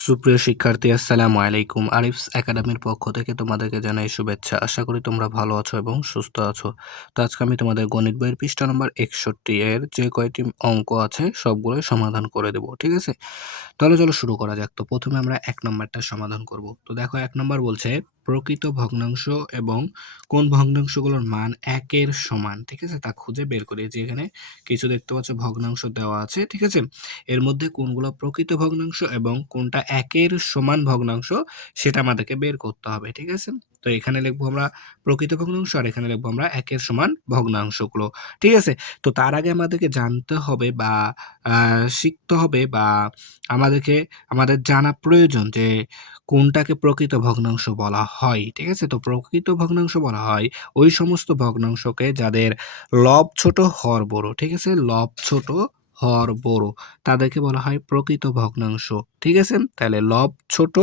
সুপ্রিয় শিক্ষার্থী, আসসালামু আলাইকুম। আরিফস একাডেমির পক্ষ থেকে তোমাদেরকে জানাই শুভেচ্ছা। আশা করি তোমরা ভালো আছো এবং সুস্থ আছো। তো আজকে আমি তোমাদের গণিত বইয়ের পৃষ্ঠা নম্বর 61 এর যে কয়টি অঙ্ক আছে সবগুলোই সমাধান করে দেব। ঠিক আছে? তাহলে চলো শুরু করা যাক। তো প্রথমে আমরা ১ নাম্বারটা সমাধান করব। তো দেখো ১ নাম্বার বলছে প্রকৃত ভগ্নাংশ এবং কোন ভগ্নাংশগুলোর মান ১ এর সমান। ঠিক আছে? তা খুঁজে বের করি। যে এখানে কিছু দেখতে পাচ্ছ ভগ্নাংশ দেওয়া আছে। ঠিক আছে? এর মধ্যে কোনগুলো প্রকৃত ভগ্নাংশ এবং কোনটা ১ এর সমান ভগ্নাংশ সেটা আমাদেরকে বের করতে হবে। ঠিক আছে? তো এখানে লিখবো আমরা প্রকৃত ভগ্নাংশ আর এখানে লিখবো আমরা ১ এর সমান ভগ্নাংশগুলো। ঠিক আছে? তো তার আগে আমাদেরকে জানতে হবে বা শিখতে হবে বা আমাদের জানা প্রয়োজন যে কোনটাকে প্রকৃত ভগ্নাংশ বলা হয়। ঠিক আছে? তো প্রকৃত ভগ্নাংশ বলা হয় ওই সমস্ত ভগ্নাংশকে যাদের লব ছোট, হর বড়। ঠিক আছে? লব ছোট, হর বড়। তাদেরকে বলা হয় প্রকৃত ভগ্নাংশ। ঠিক আছে? তাহলে লব ছোট,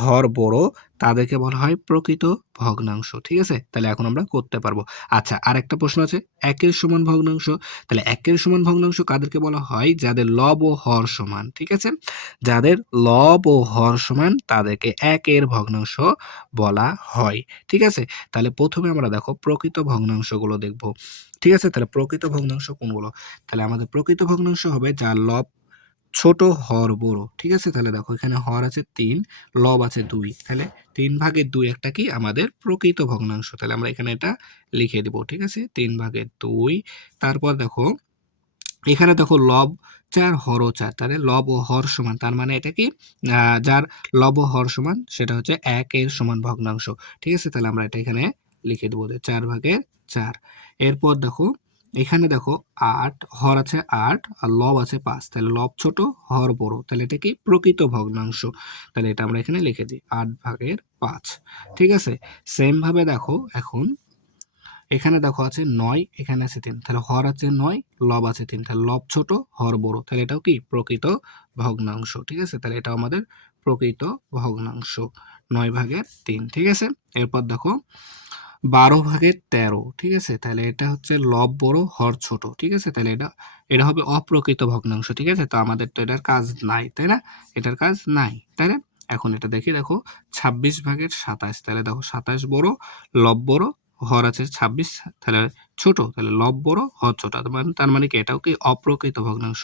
হর বড় তাদেরকে বলা হয় প্রকৃত ভগ্নাংশ। ঠিক আছে? তাহলে এখন আমরা করতে পারবো। আচ্ছা, আরেকটা প্রশ্ন আছে, ১ এর সমান ভগ্নাংশ। তাহলে ১ এর সমান ভগ্নাংশ কাদেরকে বলা হয়? যাদের লব ও হর সমান। ঠিক আছে? যাদের লব ও হর সমান তাদেরকে ১ এর ভগ্নাংশ বলা হয়। ঠিক আছে? তাহলে প্রথমে আমরা দেখো প্রকৃত ভগ্নাংশগুলো দেখব। ঠিক আছে? তাহলে প্রকৃত ভগ্নাংশ কোনগুলো? তাহলে আমাদের প্রকৃত ভগ্নাংশ হবে যার লব ছোট, হর বড়। ঠিক আছে? তাহলে দেখো এখানে হর আছে ৩, লব আছে ২। তাহলে ৩/২ একটা কি আমাদের প্রকৃত ভগ্নাংশ। তাহলে আমরা এখানে এটা লিখে দিব। ঠিক আছে? ৩/২। তারপর দেখো এখানে দেখো লব ৪, হরও ৪। তাহলে লব ও হর সমান। তার মানে এটা কি? যার লব ও হর সমান সেটা হচ্ছে ১ এর সমান ভগ্নাংশ। ঠিক আছে? তাহলে আমরা এটা এখানে লিখে দেব যে ৪/৪। এরপর দেখো এখানে দেখো ৮, হর আছে ৮ আর লব আছে ৫। তাহলে লব ছোট, হর বড়। তাহলে এটা কি? প্রকৃত ভগ্নাংশ। তাহলে এটা আমরা এখানে লিখে দিই ৮/৫। ঠিক আছে? সেম ভাবে দেখো এখন এখানে দেখো আছে ৯, এখানে আছে ৩। তাহলে হর আছে ৯, লব আছে ৩। তাহলে লব ছোট, হর বড়। তাহলে এটাও কি? প্রকৃত ভগ্নাংশ। ঠিক আছে? তাহলে এটাও আমাদের প্রকৃত ভগ্নাংশ। ৯/৩। ঠিক আছে? এরপর দেখো ১২/১৩। ঠিক আছে? তাহলে এটা হচ্ছে লব বড়, হর ছোট। ঠিক আছে? তাহলে এটা এটা হবে অপ্রকৃত ভগ্নাংশ। ঠিক আছে? তো আমাদের তো এটার কাজ নাই, তাই না? এটার কাজ নাই, তাই না? এখন এটা দেখি দেখো ২৬/২৭। তাহলে দেখো ২৭ বড়, লব বড়, হর আছে ২৬। তাহলে ছোট। তাহলে লব বড়, হর ছোট। তার মানে কি? এটাও কি? অপ্রকৃত ভগ্নাংশ।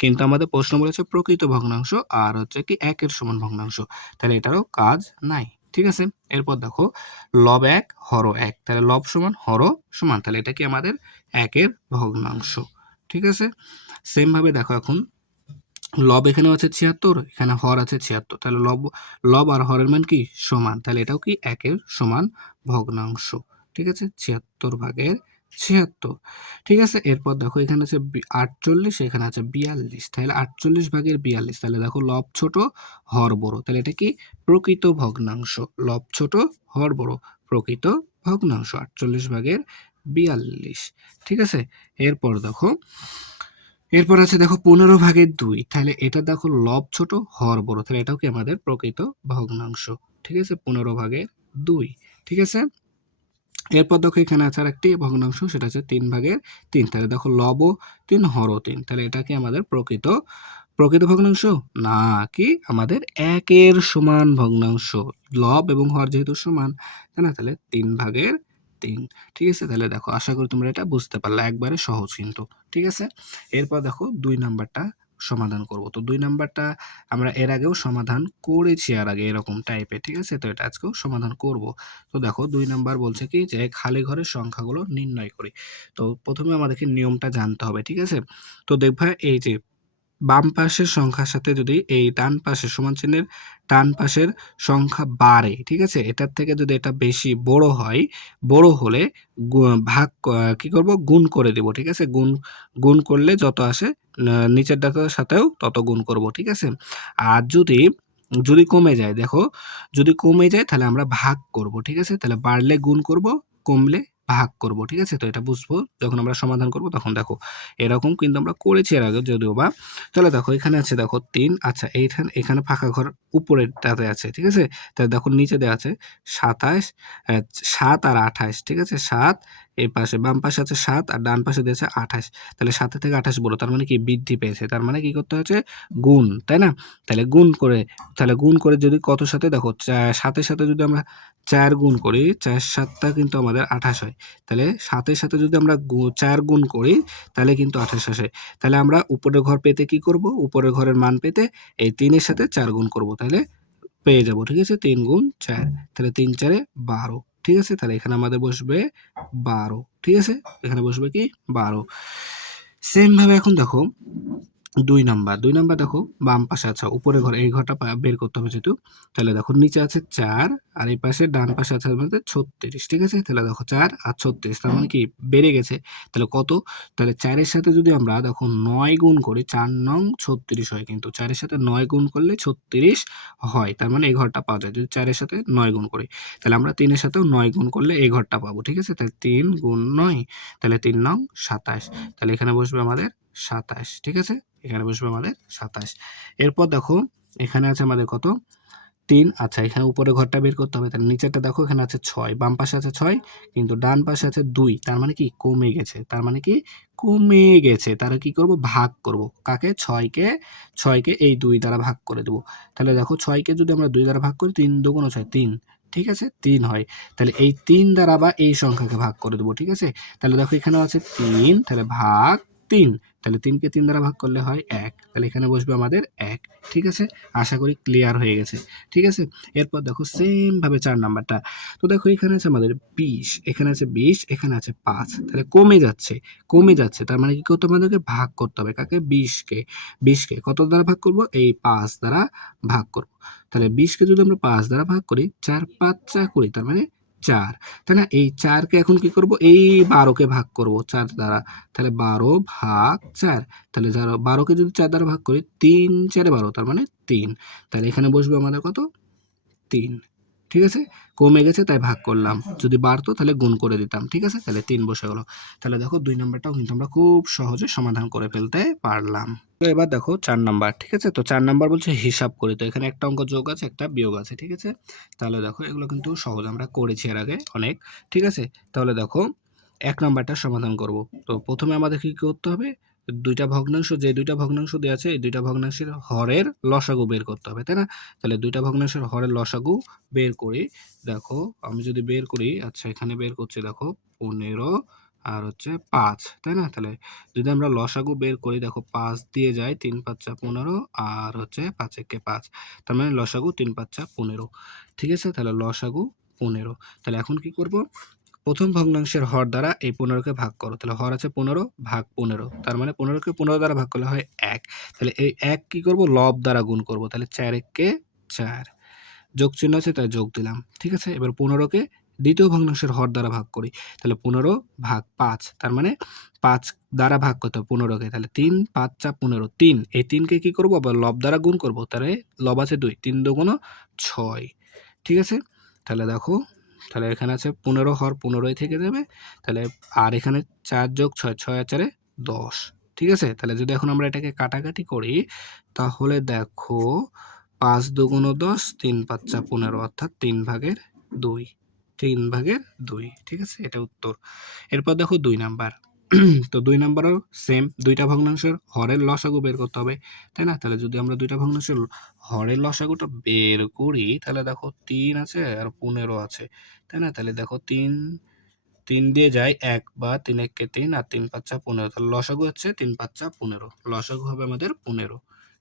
কিন্তু আমাদের প্রশ্ন বলেছে প্রকৃত ভগ্নাংশ আর হচ্ছে কি ১ এর সমান ভগ্নাংশ। তাহলে এটারও কাজ নাই। ঠিক আছে? এরপর দেখো লব ১, হরও ১। তাহলে লব সমান, হরও সমান। তাহলে এটা কি আমাদের ১ এর ভগ্নাংশ। ঠিক আছে? সেম ভাবে দেখো এখন লব এখানেও আছে ৭৬, এখানে হর আছে ৭৬। তাহলে লব লব আর হরের মান কি? সমান। তাহলে এটাও কি? ১ এর সমান ভগ্নাংশ। ঠিক আছে? ৭৬/৭৬। ঠিক আছে? এরপর দেখো এখানে আছে ৪৮, এখানে আছে ৪২। তাহলে ৪৮/৪২। তাহলে দেখো লব ছোট, হর বড়। তাহলে এটা কি? প্রকৃত ভগ্নাংশ। লব ছোট, হর বড়। প্রকৃত ভগ্নাংশ ৪৮/৪২। ঠিক আছে? এরপর দেখো এরপর আছে দেখো ১৫/২। তাহলে এটা দেখো লব ছোট, হর বড়। তাহলে এটাও কি আমাদের প্রকৃত ভগ্নাংশ। ঠিক আছে? ১৫/২। ঠিক আছে? এরপর দেখো এখানে আছে আরেকটি ভগ্নাংশ, সেটা হচ্ছে ৩/৩। তাহলে দেখো লবও ৩, হরও ৩। তাহলে এটা কি আমাদের প্রকৃত প্রকৃত ভগ্নাংশ? না, কি আমাদের ১ এর সমান ভগ্নাংশ। লব এবং হর যেহেতু সমান, তাই না? তাহলে ৩/৩। ঠিক আছে? তাহলে দেখো আশা করি তোমরা এটা বুঝতে পারলে, একবারে সহজ কিন্তু। ঠিক আছে? এরপর দেখো ২ নাম্বারটা সমাধান করব। তো ২ নাম্বারটা আমরা এর আগেও সমাধান করেছি আগে এরকম টাইপের। ঠিক আছে? তো এটা আজকেও সমাধান করব। তো দেখো ২ নাম্বার বলছে কি যে খালি ঘরের সংখ্যাগুলো নির্ণয় করি। তো প্রথমে আমাদেরকে নিয়মটা জানতে হবে। ঠিক আছে? তো দেখবা এই যে বাম পাশের সংখ্যার সাথে যদি এই ডান পাশের সমান চিহ্নের ডান পাশের সংখ্যা বাড়ে, ঠিক আছে? এটার থেকে যদি এটা বেশি বড় হয়, বড় হলে কি করব? গুণ করে দিব। ঠিক আছে? গুণ করলে যত আসে নিচের ডাটার সাথেও তত গুণ করব। ঠিক আছে? আর যদি কমে যায়, দেখো যদি কমে যায় তাহলে আমরা ভাগ করব। ঠিক আছে? তাহলে বাড়লে গুণ করব, কমলে ভাগ করব। ঠিক আছে? তো এটা বুঝবো যখন আমরা সমাধান করব তখন। দেখো এরকম কিন্তু আমরা করেছি এর আগে যদিও বা। তাহলে দেখো এখানে আছে দেখো ৩। আচ্ছা এখানে ফাঁকা ঘর উপরেরটাতে আছে, ঠিক আছে? তাহলে দেখো নিচে দেওয়া আছে ২৭, ৭ আর ২৮, ঠিক আছে? ৭ এই পাশে বাম পাশে আছে ৭ আর ডান পাশে দিয়েছে ২৮। তাহলে ৭ থেকে ২৮ বড়, তার মানে কি বৃদ্ধি পেয়েছে। তার মানে কি করতে হচ্ছে? গুণ, তাই না? তাহলে গুণ করে যদি কতর সাথে দেখো ৭ এর সাথে যদি আমরা ৪ গুণ করি, ৪ ৭ কিন্তু আমাদের ২৮ হয়। তাহলে ৭ এর সাথে যদি আমরা ৪ গুণ করি তাহলে কিন্তু ২৮ আসে। তাহলে আমরা উপরের ঘর পেতে কি করব? উপরের ঘরের মান পেতে এই ৩ এর সাথে ৪ গুণ করব। তাহলে পেয়ে যাব, ঠিক আছে? ৩ গুণ ৪, তাহলে ৩ ৪ এ ১২, ঠিক আছে? তাহলে এখানে আমাদের বসবে ১২, ঠিক আছে? এখানে বসবে কি? ১২। সেম ভাবে এখন দেখো ২ নাম্বার দেখো বাম পাশে, আচ্ছা উপরের ঘর, এই ঘরটা বের করতে হবে যেহেতু। তাহলে দেখো নিচে আছে ৪ আর এই পাশে ডান পাশে আছে আমাদের ৩৬, ঠিক আছে? তাহলে দেখো ৪ আর ৩৬, তার মানে কি বেড়ে গেছে। তাহলে কত? তাহলে ৪ এর সাথে যদি আমরা দেখো ৯ গুণ করি, ৪ নং ৩৬ হয়, কিন্তু ৪ এর সাথে ৯ গুণ করলে ৩৬ হয়। তার মানে এই ঘরটা পাওয়া যায় যদি ৪ এর সাথে ৯ গুণ করি। তাহলে আমরা ৩ এর সাথেও ৯ গুণ করলে এই ঘরটা পাবো, ঠিক আছে? তাহলে ৩ গুণ ৯, তাহলে ৩ নং ২৭। তাহলে এখানে বসবে আমাদের ২৭, ঠিক আছে? এখানে বসবে আমাদের ২৭। এরপর দেখো এখানে আছে আমাদের কত? ৩, আচ্ছা এখানে উপরের ঘরটা বের করতে হবে। তাহলে নিচেরটা দেখো এখানে আছে ৬, বাম পাশে আছে ৬ কিন্তু ডান পাশে আছে ২, তার মানে কি কমে গেছে। তার মানে কি কমে গেছে। তাহলে কি করব? ভাগ করব। কাকে? ৬ কে এই ২ দ্বারা ভাগ করে দেব। তাহলে দেখো ৬ কে যদি আমরা ২ দ্বারা ভাগ করি ৩ দুগুণ ৬, ৩, ঠিক আছে? ৩ হয়। তাহলে এই ৩ দ্বারা বা এই সংখ্যাকে ভাগ করে দেব, ঠিক আছে? তাহলে দেখো এখানেও আছে ৩, তাহলে ভাগ ৩, তাহলে ৩ কে ৩ দ্বারা ভাগ করলে হয় ১, তাহলে এখানে বসবে আমাদের ১, ঠিক আছে? আশা করি ক্লিয়ার হয়ে গেছে, ঠিক আছে? এরপর দেখো সেম ভাবে ৪ নাম্বারটা। তো দেখো এখানে আছে আমাদের ২০, এখানে আছে ২০, এখানে আছে ৫, তাহলে কমে যাচ্ছে, কমে যাচ্ছে। তার মানে কি করতে হবে? আমাদেরকে ভাগ করতে হবে। কাকে? ২০ কে কত দ্বারা ভাগ করব? এই ৫ দ্বারা ভাগ করব। তাহলে ২০ কে যদি আমরা ৫ দ্বারা ভাগ করি, ৪ ৫ যা ২০, তার মানে ৪, তাই না? এই ৪ কে এখন কি করব? এই ১২ কে ভাগ করব ৪ দ্বারা। তাহলে ১২ ভাগ ৪, তাহলে ১২ কে যদি ৪ দ্বারা ভাগ করি ৩ ৪ ১২, তার মানে ৩। তাহলে এখানে বসবে আমাদের কত? ৩, ঠিক আছে? কমে গেছে তাই ভাগ করলাম। যদি বাড়তো তাহলে গুণ করে দিতাম, ঠিক আছে? তাহলে ৩ বসে গেল। তাহলে দেখো ২ নাম্বারটাও কিন্তু আমরা খুব সহজে সমাধান করে ফেলতে পারলাম। তো এবার দেখো ৪ নাম্বার, ঠিক আছে? তো ৪ নাম্বার বলছে হিসাব করি। তো এখানে একটা অঙ্ক যোগ আছে, একটা বিয়োগ আছে, ঠিক আছে? তাহলে দেখো এগুলো কিন্তু সহজ, আমরা করেছি এর আগে অনেক, ঠিক আছে? তাহলে দেখো ১ নাম্বারটা সমাধান করব। তো প্রথমে আমাদের কি করতে হবে? ২ টা ভগ্নাংশ, যে ২ টা ভগ্নাংশ দেয়া আছে এই ২ টা ভগ্নাংশের হরের লসাগু বের করতে হবে, তাই না? তাহলে ২ টা ভগ্নাংশের হরের লসাগু বের করি। দেখো আমি যদি বের করি, আচ্ছা এখানে বের করছি দেখো ১৫ আর হচ্ছে ৫, তাই না? তাহলে যদি আমরা লসাগু বের করি, দেখো ৫ দিয়ে যায়, ৩ ৫ যা ১৫ আর হচ্ছে ৫ একে ৫, তার মানে লসাগু ৩ ৫ যা ১৫, ঠিক আছে? তাহলে লসাগু ১৫। তাহলে এখন কি করব? প্রথম ভগ্নাংশের হর দ্বারা এই ১৫ কে ভাগ করো। তাহলে হর আছে ১৫ ভাগ ১৫, তার মানে ১৫ কে ১৫ দ্বারা ভাগ করলে হয় ১। তাহলে এই ১ কি করব? লব দ্বারা গুণ করব। তাহলে ৪ একে ৪, যোগ চিহ্ন আছে তাই যোগ দিলাম, ঠিক আছে? এবার ১৫ কে দ্বিতীয় ভগ্নাংশের হর দ্বারা ভাগ করি। তাহলে ১৫ ভাগ ৫, তার মানে ৫ দ্বারা ভাগ করতে হবে ১৫ কে। তাহলে ৩ ৫ যা ১৫, ৩, এই ৩ কে কি করব? আবার লব দ্বারা গুণ করব। তাহলে লব আছে ২, ৩ দুগুণ ৬, ঠিক আছে? তাহলে দেখো, তাহলে এখানে আছে ১৫, হর ১৫ই থেকে যাবে। তাহলে আর এখানে ৪ যোগ ৬, ৬ আর ৪ এ ১০, ঠিক আছে? তাহলে যদি এখন আমরা এটাকে কাটাকাটি করি তাহলে দেখো ৫ দুগুণ ১০, ৩ ৫ যা ১৫, অর্থাৎ ৩ ভাগের ২, ৩ ভাগের ২, ঠিক আছে? এটা উত্তর। এরপর দেখো ২ নাম্বার। তো ২ নাম্বারও সেম, ২ টা ভগ্নাংশের হরের লসাগু বের করতে হবে, তাই না? তাহলে যদি আমরা ২ টা ভগ্নাংশের হরের লসাগুটা বের করি তাহলে দেখো ৩ আছে আর ১৫ আছে, তাই না? তাহলে দেখো ৩ দিয়ে যায় ১ বার, ৩ একে ৩ আর ৩ ৫ যা ১৫, তাহলে লসাগু হচ্ছে ৩ ৫ যা ১৫, লসাগু হবে আমাদের ১৫,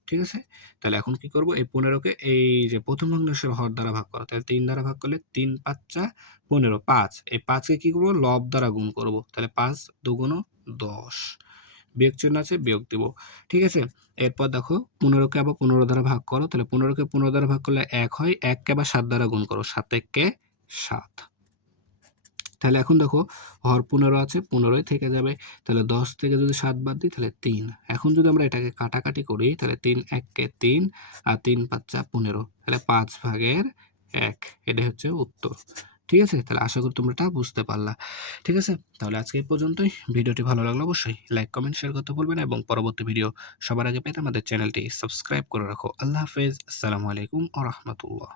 ঠিক আছে? তাহলে এখন কি করব? এই ১৫ কে এই যে প্রথম ভগ্নাংশের হর দ্বারা ভাগ করা, তাহলে ৩ দ্বারা ভাগ করলে ৩ ৫ যা ১৫, ৫, এই ৫ কে কি করব? লব দ্বারা গুণ করব। তাহলে ৫ দুগুণ ১০, বিয়োগ চিহ্ন আছে বিয়োগ দিব, ঠিক আছে? এরপর দেখো ১৫ কে আবার ১৫ দ্বারা ভাগ করো। তাহলে ১৫ কে ১৫ দ্বারা ভাগ করলে ১ হয়, ১ কে আবার ৭ দ্বারা গুণ করো, ৭ একে ৭। তাহলে এখন দেখো হর ১৫ আছে, ১৫ই থেকে যাবে। তাহলে ১০ থেকে যদি ৭ বাদ দিই তাহলে ৩। এখন যদি আমরা এটাকে কাটাকাটি করি তাহলে ৩ একে ৩ আর ৩ ৫ যা ১৫, তাহলে ৫ ভাগের ১, এটাই হচ্ছে উত্তর, ঠিক আছে? তাহলে আশা করি তোমরা এটা বুঝতে পারলা। ঠিক আছে? তাহলে আজকে এই পর্যন্তই। ভিডিওটি ভালো লাগলে অবশ্যই লাইক, কমেন্ট, শেয়ার করতে ভুলবে না এবং পরবর্তী ভিডিও সবার আগে পেতে আমাদের চ্যানেলটি সাবস্ক্রাইব করে রাখো। আল্লাহ হাফেজ। আসসালামু আলাইকুম ওয়া রাহমাতুল্লাহ।